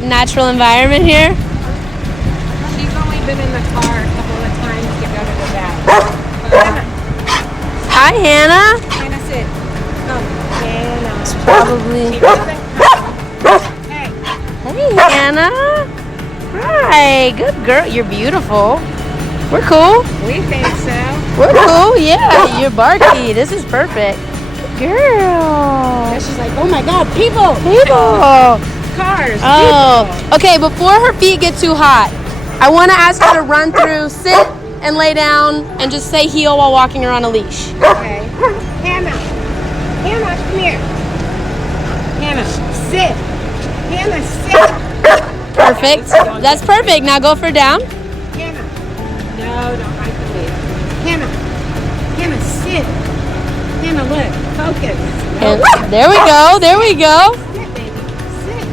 Natural environment here. She's only been in the car a couple of times to go to the vet. Hi, Hannah. Hannah, sit. Oh, Hannah. It's probably. She doesn't come. Hey. Hey, Hannah. Hi. Good girl. You're beautiful. We're cool. We think so. We're cool. Yeah, you're barky. This is perfect. Good girl. And she's like, oh my God, people. Cars. Oh. People. Okay, before her feet get too hot, I want to ask her to run through, sit and lay down, and just say heel while walking her on a leash. Okay. Hannah. Hannah, come here. Hannah, sit. Hannah, sit. Perfect. That's perfect. Now go for down. Hannah. No, don't bite the lead. Hannah. Hannah, sit. Hannah, look. Focus. And there we go. There we go. Sit, baby. Sit.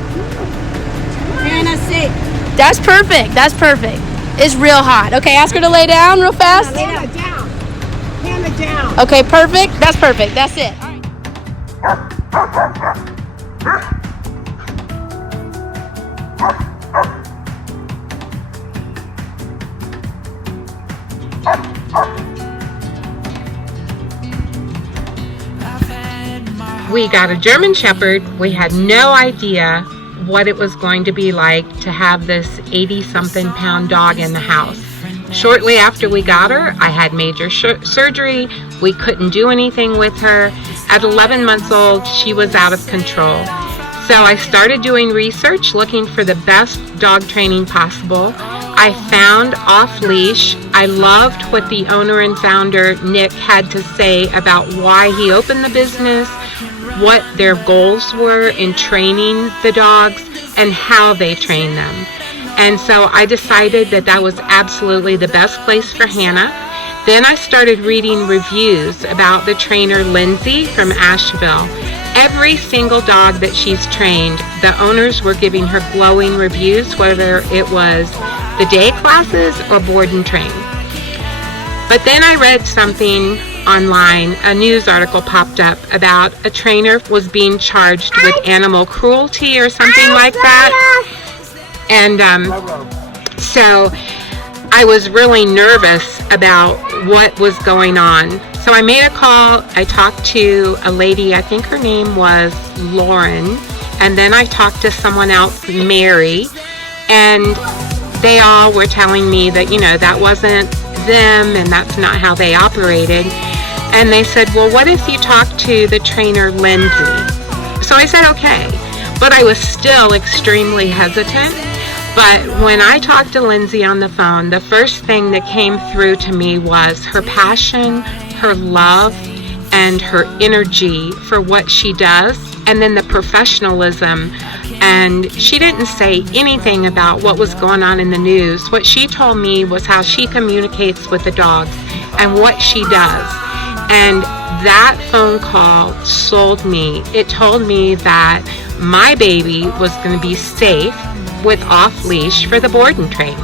Hannah, sit. That's perfect. That's perfect. It's real hot. Okay, ask her to lay down real fast. Hannah, down. Hannah, down. Okay, perfect. That's perfect. That's it. We got a German Shepherd. We had no idea what it was going to be like to have this 80-something pound dog in the house. Shortly after we got her, I had major surgery. We couldn't do anything with her. At 11 months old, she was out of control. So I started doing research, looking for the best dog training possible. I found Off Leash. I loved what the owner and founder, Nick, had to say about why he opened the business, what their goals were in training the dogs, and how they train them. And so I decided that that was absolutely the best place for Hannah. Then I started reading reviews about the trainer Lindsay from Asheville. Every single dog that she's trained, the owners were giving her glowing reviews, whether it was the day classes or board and train. But then I read something online, a news article popped up about a trainer was being charged with animal cruelty or something like that. And so I was really nervous about what was going on. So I made a call. I talked to a lady, I think her name was Lauren, and then I talked to someone else, Mary, and they all were telling me that, you know, that wasn't them and that's not how they operated. And they said, well, what if you talk to the trainer Lindsay? So I said, okay. But I was still extremely hesitant. But when I talked to Lindsay on the phone, the first thing that came through to me was her passion, her love, and her energy for what she does, and then the professionalism. And she didn't say anything about what was going on in the news. What she told me was how she communicates with the dogs and what she does. And that phone call sold me. It told me that my baby was going to be safe with Off Leash for the board and train.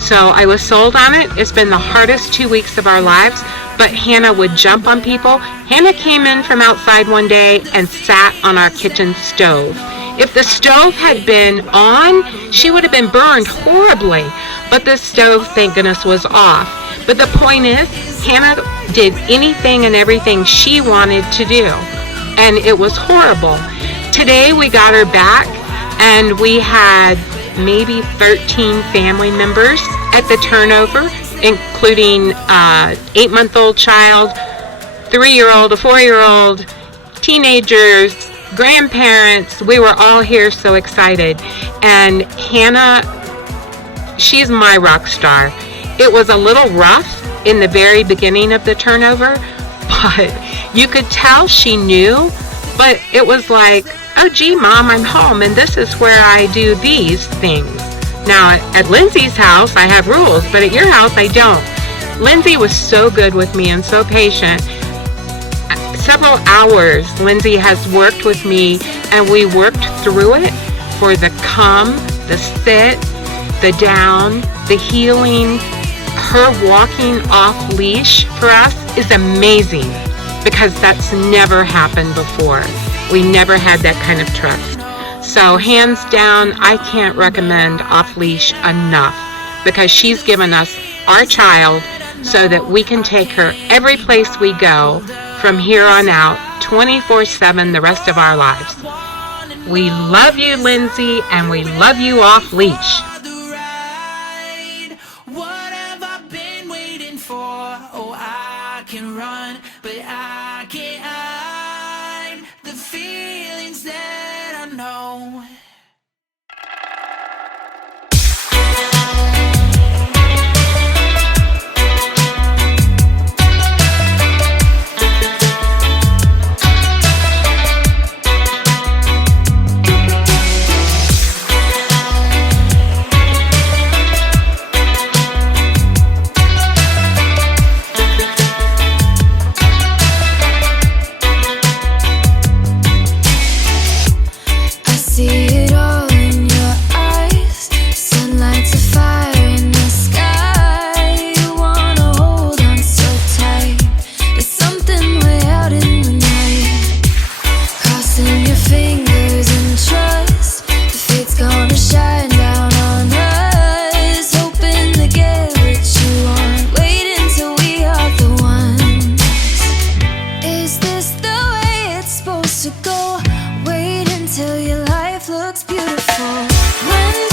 So I was sold on it. It's been the hardest 2 weeks of our lives, but Hannah would jump on people. Hannah came in from outside one day and sat on our kitchen stove. If the stove had been on, she would have been burned horribly, but the stove, thank goodness, was off. But the point is, Hannah did anything and everything she wanted to do, and it was horrible. Today we got her back, and we had maybe 13 family members at the turnover, including an 8-month-old child, 3-year-old, a 4-year-old, teenagers, grandparents. We were all here so excited. And Hannah, she's my rock star. It was a little rough in the very beginning of the turnover, but you could tell she knew. But it was like, oh gee, Mom, I'm home and this is where I do these things. Now at Lindsay's house I have rules, but at your house I don't. Lindsay was so good with me and so patient. Several hours Lindsay has worked with me, and we worked through it for the come, the sit, the down, the healing. Her walking off leash for us is amazing, because that's never happened before. We never had that kind of trust. So hands down, I can't recommend Off Leash enough, because she's given us our child so that we can take her every place we go from here on out, 24/7 the rest of our lives. We love you, Lindsay, and we love you, Off Leash. What have I been waiting for? Oh, I can run, but I can't hide the feelings that I know. To go, wait until your life looks beautiful. When